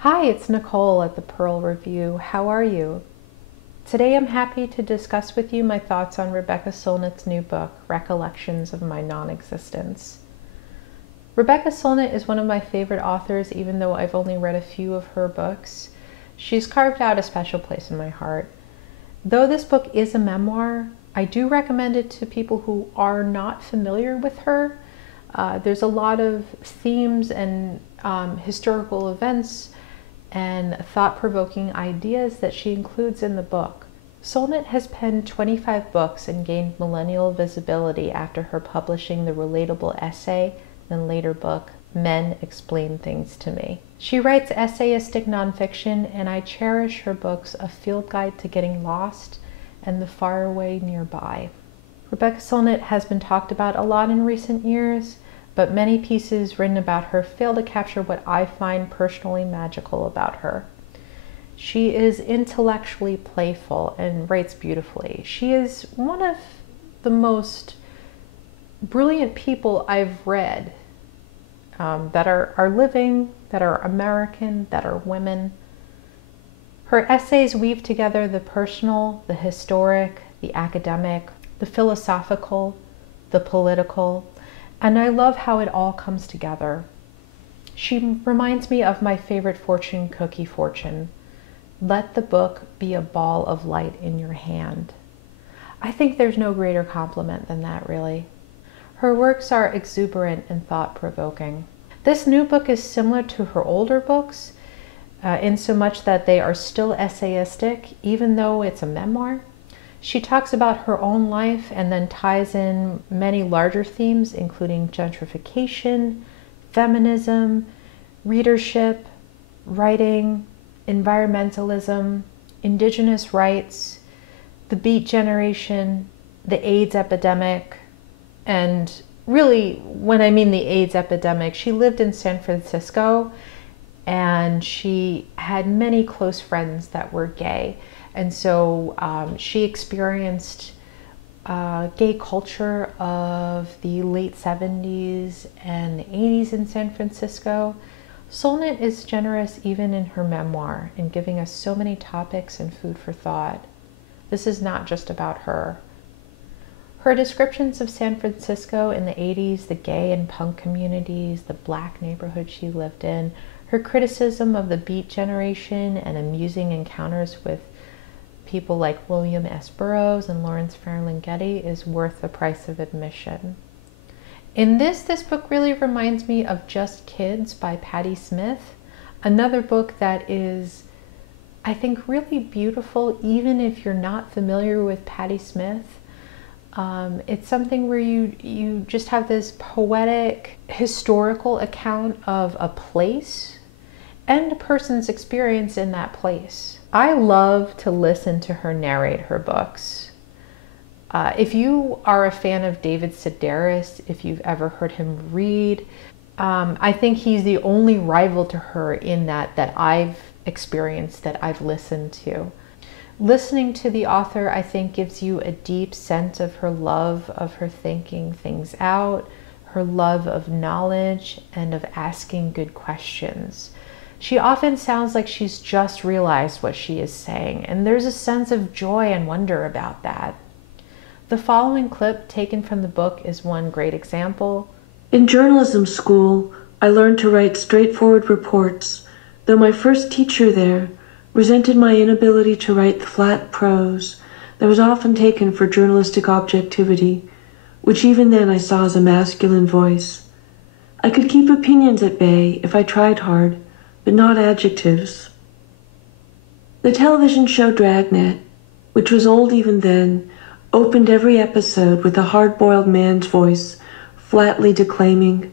Hi, it's Nicole at the Pearl Review. How are you? Today I'm happy to discuss with you my thoughts on Rebecca Solnit's new book, Recollections of My Nonexistence. Rebecca Solnit is one of my favorite authors, even though I've only read a few of her books. She's carved out a special place in my heart. Though this book is a memoir, I do recommend it to people who are not familiar with her. There's a lot of themes and historical events and thought-provoking ideas that she includes in the book. Solnit has penned 25 books and gained millennial visibility after her publishing the relatable essay and later book, Men Explain Things to Me. She writes essayistic nonfiction, and I cherish her books A Field Guide to Getting Lost and The Faraway Nearby. Rebecca Solnit has been talked about a lot in recent years, but many pieces written about her fail to capture what I find personally magical about her. She is intellectually playful and writes beautifully. She is one of the most brilliant people I've read that are living, that are American, that are women. Her essays weave together the personal, the historic, the academic, the philosophical, the political, and I love how it all comes together. She reminds me of my favorite fortune cookie, Fortune. Let the book be a ball of light in your hand. I think there's no greater compliment than that, really. Her works are exuberant and thought-provoking. This new book is similar to her older books, in so much that they are still essayistic, even though it's a memoir. She talks about her own life and then ties in many larger themes, including gentrification, feminism, readership, writing, environmentalism, indigenous rights, the Beat Generation, the AIDS epidemic, and really, when I mean the AIDS epidemic, she lived in San Francisco and she had many close friends that were gay. And so she experienced gay culture of the late 70s and the 80s in San Francisco. Solnit is generous even in her memoir in giving us so many topics and food for thought. This is not just about her. Her descriptions of San Francisco in the 80s, the gay and punk communities, the black neighborhood she lived in, her criticism of the Beat Generation and amusing encounters with people like William S. Burroughs and Lawrence Ferlinghetti is worth the price of admission. In this book really reminds me of Just Kids by Patti Smith, another book that is, I think, really beautiful even if you're not familiar with Patti Smith. It's something where you just have this poetic, historical account of a place and a person's experience in that place. I love to listen to her narrate her books. If you are a fan of David Sedaris, if you've ever heard him read, I think he's the only rival to her in that I've experienced, that I've listened to. Listening to the author, I think, gives you a deep sense of her love of her thinking things out, her love of knowledge, and of asking good questions. She often sounds like she's just realized what she is saying, and there's a sense of joy and wonder about that. The following clip taken from the book is one great example. In journalism school, I learned to write straightforward reports, though my first teacher there resented my inability to write the flat prose that was often taken for journalistic objectivity, which even then I saw as a masculine voice. I could keep opinions at bay if I tried hard, but not adjectives. The television show Dragnet, which was old even then, opened every episode with a hard-boiled man's voice, flatly declaiming,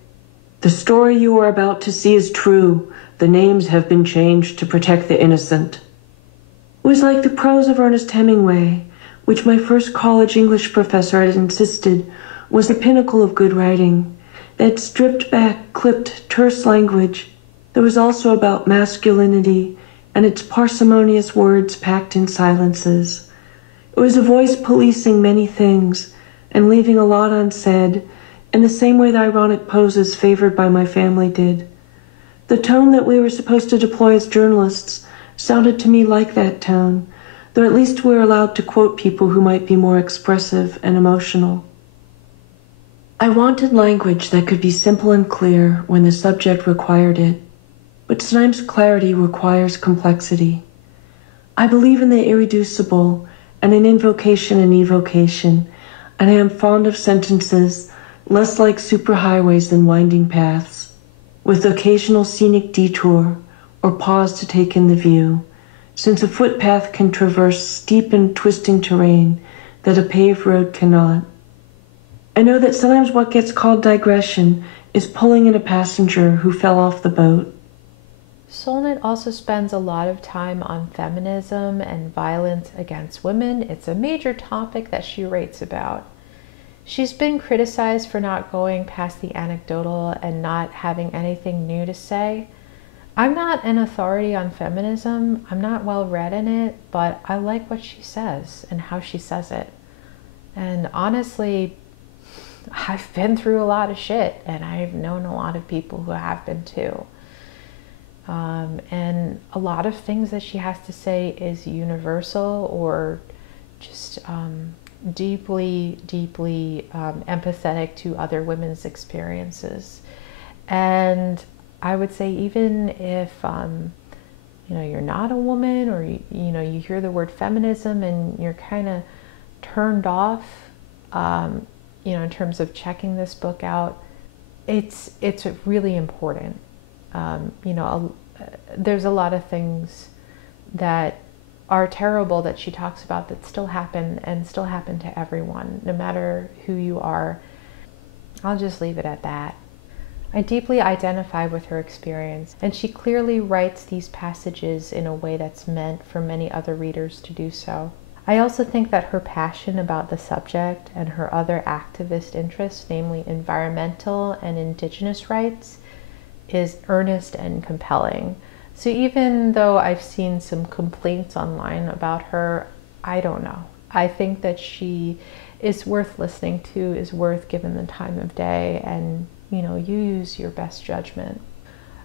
"The story you are about to see is true. The names have been changed to protect the innocent." It was like the prose of Ernest Hemingway, which my first college English professor had insisted was the pinnacle of good writing. That stripped back, clipped, terse language that was also about masculinity and its parsimonious words packed in silences. It was a voice policing many things and leaving a lot unsaid, in the same way the ironic poses favored by my family did. The tone that we were supposed to deploy as journalists sounded to me like that tone, though at least we're allowed to quote people who might be more expressive and emotional. I wanted language that could be simple and clear when the subject required it, but sometimes clarity requires complexity. I believe in the irreducible and in invocation and evocation, and I am fond of sentences less like superhighways than winding paths, with occasional scenic detour or pause to take in the view, since a footpath can traverse steep and twisting terrain that a paved road cannot. I know that sometimes what gets called digression is pulling in a passenger who fell off the boat. Solnit also spends a lot of time on feminism and violence against women. It's a major topic that she writes about. She's been criticized for not going past the anecdotal and not having anything new to say. I'm not an authority on feminism. I'm not well read in it, but I like what she says and how she says it. And honestly, I've been through a lot of shit, and I've known a lot of people who have been too. And a lot of things that she has to say is universal or just deeply, deeply empathetic to other women's experiences. And I would say even if you're not a woman, or you hear the word feminism and you're kind of turned off, in terms of checking this book out, it's really important. There's a lot of things that are terrible that she talks about that still happen and still happen to everyone, no matter who you are. I'll just leave it at that. I deeply identify with her experience, and she clearly writes these passages in a way that's meant for many other readers to do so. I also think that her passion about the subject and her other activist interests, namely environmental and indigenous rights, is earnest and compelling. So even though I've seen some complaints online about her, I don't know. I think that she is worth listening to, is worth given the time of day, and you use your best judgment.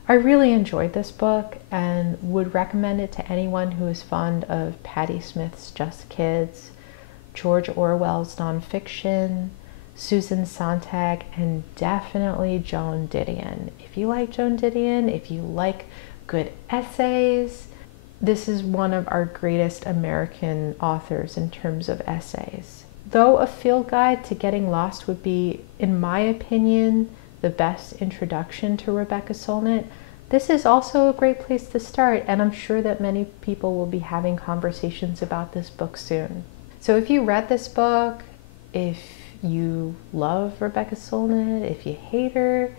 I really enjoyed this book and would recommend it to anyone who is fond of Patti Smith's Just Kids, George Orwell's nonfiction, Susan Sontag, and definitely Joan Didion. If you like Joan Didion, if you like good essays, this is one of our greatest American authors in terms of essays. Though a field guide to getting lost would be, in my opinion, the best introduction to Rebecca Solnit, this is also a great place to start, and I'm sure that many people will be having conversations about this book soon. So if you read this book, if you love Rebecca Solnit, if you hate her,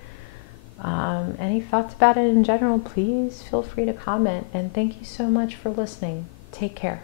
any thoughts about it in general, please feel free to comment, and thank you so much for listening. Take care.